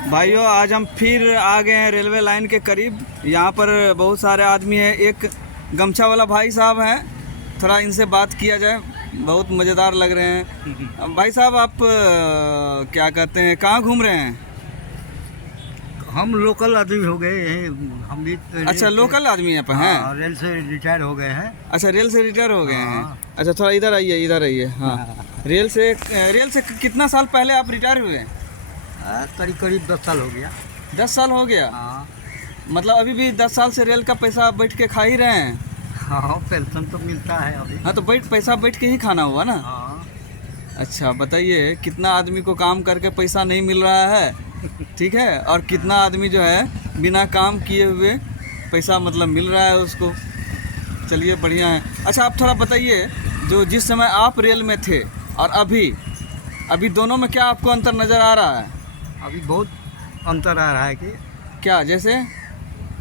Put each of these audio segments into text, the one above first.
भाइयों आज हम फिर आ गए हैं रेलवे लाइन के करीब। यहाँ पर बहुत सारे आदमी हैं। एक गमछा वाला भाई साहब हैं, थोड़ा इनसे बात किया जाए। बहुत मज़ेदार लग रहे हैं। भाई साहब आप क्या कहते हैं, कहाँ घूम रहे हैं? हम लोकल आदमी हो गए हैं, हम भी। अच्छा, लोकल आदमी यहाँ पर हैं? हाँ, रेल से रिटायर हो गए हैं। अच्छा, रेल से रिटायर हो गए हैं। हाँ। अच्छा, थोड़ा इधर आइए, इधर आइए। हाँ, रेल से कितना साल पहले आप रिटायर हुए? करीब करीब 10 साल हो गया। 10 साल हो गया? हाँ। मतलब अभी भी 10 साल से रेल का पैसा बैठ के खा ही रहे हैं? हाँ, पेंशन तो मिलता है अभी। हाँ, तो पैसा बैठ के ही खाना हुआ ना? हाँ। अच्छा, बताइए कितना आदमी को काम करके पैसा नहीं मिल रहा है, ठीक है, और कितना आदमी जो है बिना काम किए हुए पैसा मतलब मिल रहा है उसको। चलिए बढ़िया है। अच्छा, आप थोड़ा बताइए, जो जिस समय आप रेल में थे और अभी दोनों में क्या आपको अंतर नज़र आ रहा है? अभी बहुत अंतर आ रहा है कि क्या? जैसे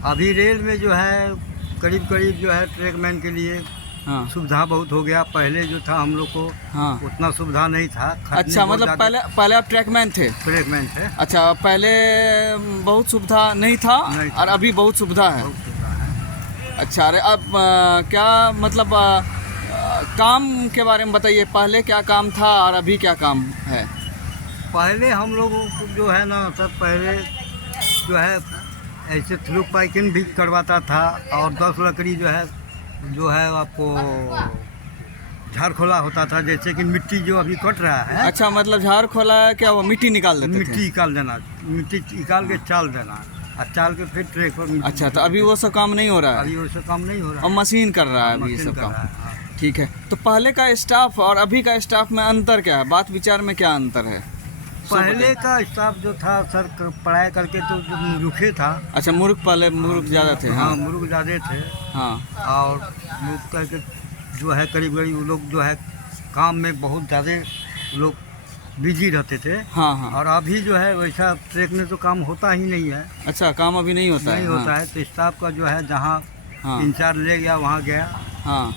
अभी रेल में जो है करीब करीब जो है ट्रैकमैन के लिए हाँ सुविधा बहुत हो गया। पहले जो था हम लोग को हाँ। उतना सुविधा नहीं था। अच्छा, मतलब पहले आप ट्रैकमैन थे? ट्रैकमैन थे। अच्छा, पहले बहुत सुविधा नहीं था और अभी बहुत सुविधा है। बहुत सुविधा है। अच्छा, अरे अब क्या मतलब काम के बारे में बताइए। पहले क्या काम था और अभी क्या काम है? पहले हम लोगों को जो है ना सर, पहले जो है ऐसे थ्रू पैकिंग भी करवाता था और 10 लकड़ी जो है आपको झाड़ खोला होता था। जैसे कि मिट्टी जो अभी कट रहा है। अच्छा, मतलब झाड़ खोला है क्या? वो मिट्टी निकाल देते मिट्टी थे? निकाल देना, मिट्टी निकाल के चाल देना और चाल के फिर ट्रैक पर। अच्छा, तो अभी वो सब काम नहीं हो रहा है? अभी वो सब काम नहीं हो रहा और है। मशीन कर रहा है अभी ये मशीन सब कर काम। रहा है, हाँ। ठीक है, तो पहले का स्टाफ और अभी का स्टाफ में अंतर क्या है? बात विचार में क्या अंतर है? पहले का स्टाफ जो था सर, पढ़ाई करके तो जो मूर्खे था। अच्छा, पहले मूर्ख ज़्यादा थे? हाँ, हाँ, मूर्ख ज़्यादा थे। हाँ। और मूर्ख करके जो है करीब करीब वो लोग जो है काम में बहुत ज़्यादा लोग बिजी रहते थे। हाँ हाँ। और अभी जो है वैसा ट्रैक में तो काम होता ही नहीं है। अच्छा, काम अभी नहीं होता है? नहीं होता है। तो स्टाफ का जो है जहाँ हाँ इंचार्ज ले गया वहाँ गया, हाँ।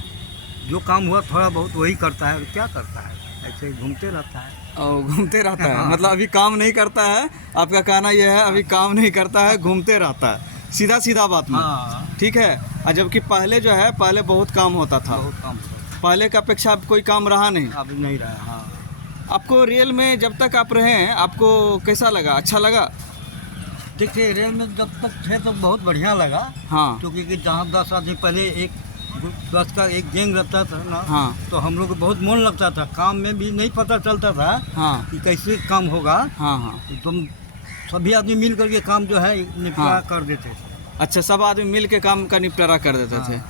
जो काम हुआ थोड़ा बहुत वही करता है। और क्या करता है, ऐसे ही घूमते रहता है। और घूमते रहता है? हाँ। मतलब अभी काम नहीं करता है, आपका कहना यह है? अभी काम नहीं करता है, घूमते रहता है, सीधा बात में। हाँ, ठीक है। और जबकि पहले जो है, पहले बहुत काम होता था। बहुत काम होता है। पहले की अपेक्षा अब कोई काम रहा नहीं। अब नहीं रहा। हाँ। आपको रेल में जब तक आप रहे हैं, आपको कैसा लगा? अच्छा लगा? देखिए, रेल में जब तक थे तो बहुत बढ़िया लगा। हाँ क्योंकि कि जहाँ 10 आदमी पहले एक बस का एक गैंग रहता था ना। हाँ तो हम लोग को बहुत मन लगता था। काम में भी नहीं पता चलता था हाँ कि कैसे काम होगा। हाँ हाँ। तो तुम सभी आदमी मिल करके काम जो है निपटा हाँ। कर देते थे। अच्छा, सब आदमी मिल के काम का निपटारा कर देते थे?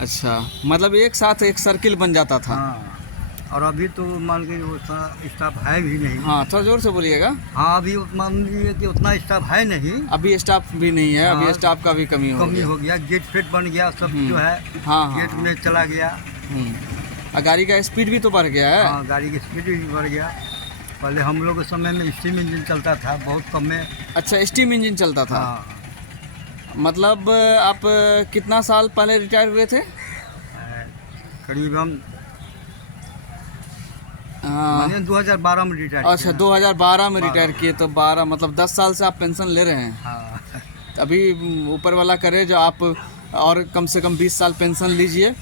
अच्छा, मतलब एक साथ एक सर्किल बन जाता था। हाँ। और अभी तो मान के वो स्टाफ है भी नहीं। हाँ, थोड़ा जोर से बोलिएगा। हाँ, अभी मान लीजिए कि उतना स्टाफ है नहीं। अभी स्टाफ भी नहीं है? अभी हाँ, स्टाफ का भी कमी हो गया। गेट फेट बन गया सब जो है। हाँ गेट हाँ। में चला गया। और गाड़ी का स्पीड भी तो बढ़ गया है? हाँ, गाड़ी की स्पीड भी बढ़ गया। पहले हम लोग के समय में स्टीम इंजन चलता था, बहुत कम में। अच्छा, स्टीम इंजन चलता था? हाँ। मतलब आप कितना साल पहले रिटायर हुए थे? करीब हम हाँ। मैंने 2012 में रिटायर अच्छा, 2012 में रिटायर किए, तो 12 मतलब 10 साल से आप पेंशन ले रहे हैं। हाँ। तो अभी ऊपर वाला करे जो आप और कम से कम 20 साल पेंशन लीजिए।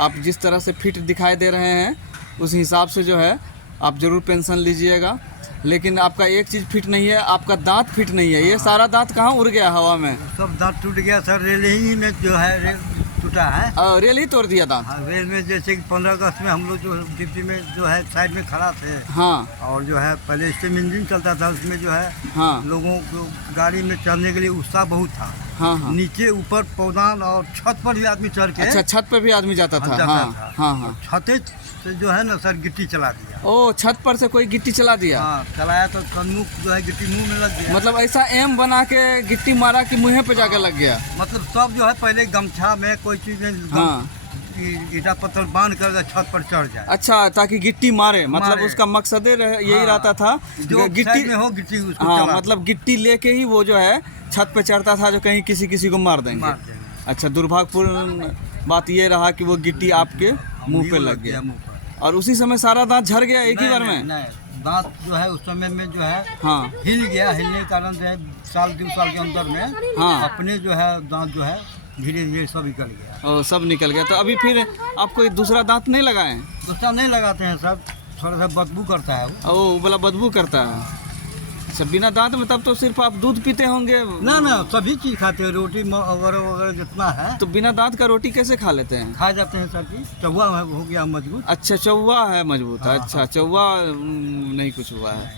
आप जिस तरह से फिट दिखाई दे रहे हैं उस हिसाब से जो है आप ज़रूर पेंशन लीजिएगा। लेकिन आपका एक चीज़ फिट नहीं है, आपका दांत फिट नहीं है। ये सारा दांत कहाँ उड़ गया हवा में? सब दांत टूट गया सर। रेल ही में जो है रेल टूटा है। रेल ही तोड़ दिया दांत? हाँ, रेल में जैसे कि 15 अगस्त में हम लोग जो डिप्टी में जो है साइड में खड़ा थे। हाँ और जो है पहले स्टीम इंजन चलता था, उसमें जो है हाँ लोगों को गाड़ी में चढ़ने के लिए उत्साह बहुत था। हाँ हाँ। नीचे ऊपर पौधान और छत पर भी आदमी चढ़ के। अच्छा, छत पे भी आदमी जाता था? जाता हाँ था। हाँ हाँ। छते से जो है ना सर गिट्टी चला दिया। ओ, छत पर से कोई गिट्टी चला दिया? हाँ, चलाया तो सन्मुख जो है गिट्टी मुंह में लग गया। मतलब ऐसा एम बना के गिट्टी मारा कि मुँह पे जाके लग गया? मतलब सब जो है पहले गमछा में कोई चीज में हाँ। ईटा पत्थर बांध कर छत पर चढ़ जाए। अच्छा, ताकि गिट्टी मारे, मतलब मारे। उसका मकसद यही हाँ। रहता था जो गिट्टी साइड में हो गिट्टी उसको हाँ, चला मतलब गिट्टी लेके ही वो जो है छत पे चढ़ता था, जो कहीं किसी को मार देंगे। मार देंगे। अच्छा, दुर्भाग्यपूर्ण बात ये रहा कि वो गिट्टी आपके मुंह पे लग गया मुंह पर। और उसी समय सारा दांत झड़ गया एक ही बार में? नहीं, दांत जो है उस समय में जो है हाँ हिल गया। हिलने के कारण जो है साल 2 साल के अंदर में हाँ अपने जो है दांत जो है धीरे धीरे सब निकल गया। और सब निकल गया। तो अभी फिर आप कोई दूसरा दांत नहीं लगाए? दूसरा नहीं लगाते हैं सब, थोड़ा सा बदबू करता है वो। वो बोला बदबू करता है। अच्छा, बिना दांत में तब तो सिर्फ आप दूध पीते होंगे? ना ना, सभी चीज़ खाते हैं, रोटी वगैरह वगैरह जितना है तो बिना दांत का रोटी कैसे खा लेते हैं? खा जाते हैं सब चीज़। चौवा हो गया मजबूत। अच्छा, चौवा है मजबूत। हाँ, अच्छा, हाँ। चौवा नहीं कुछ हुआ है।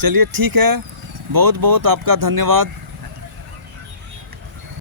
चलिए ठीक है, बहुत बहुत आपका धन्यवाद।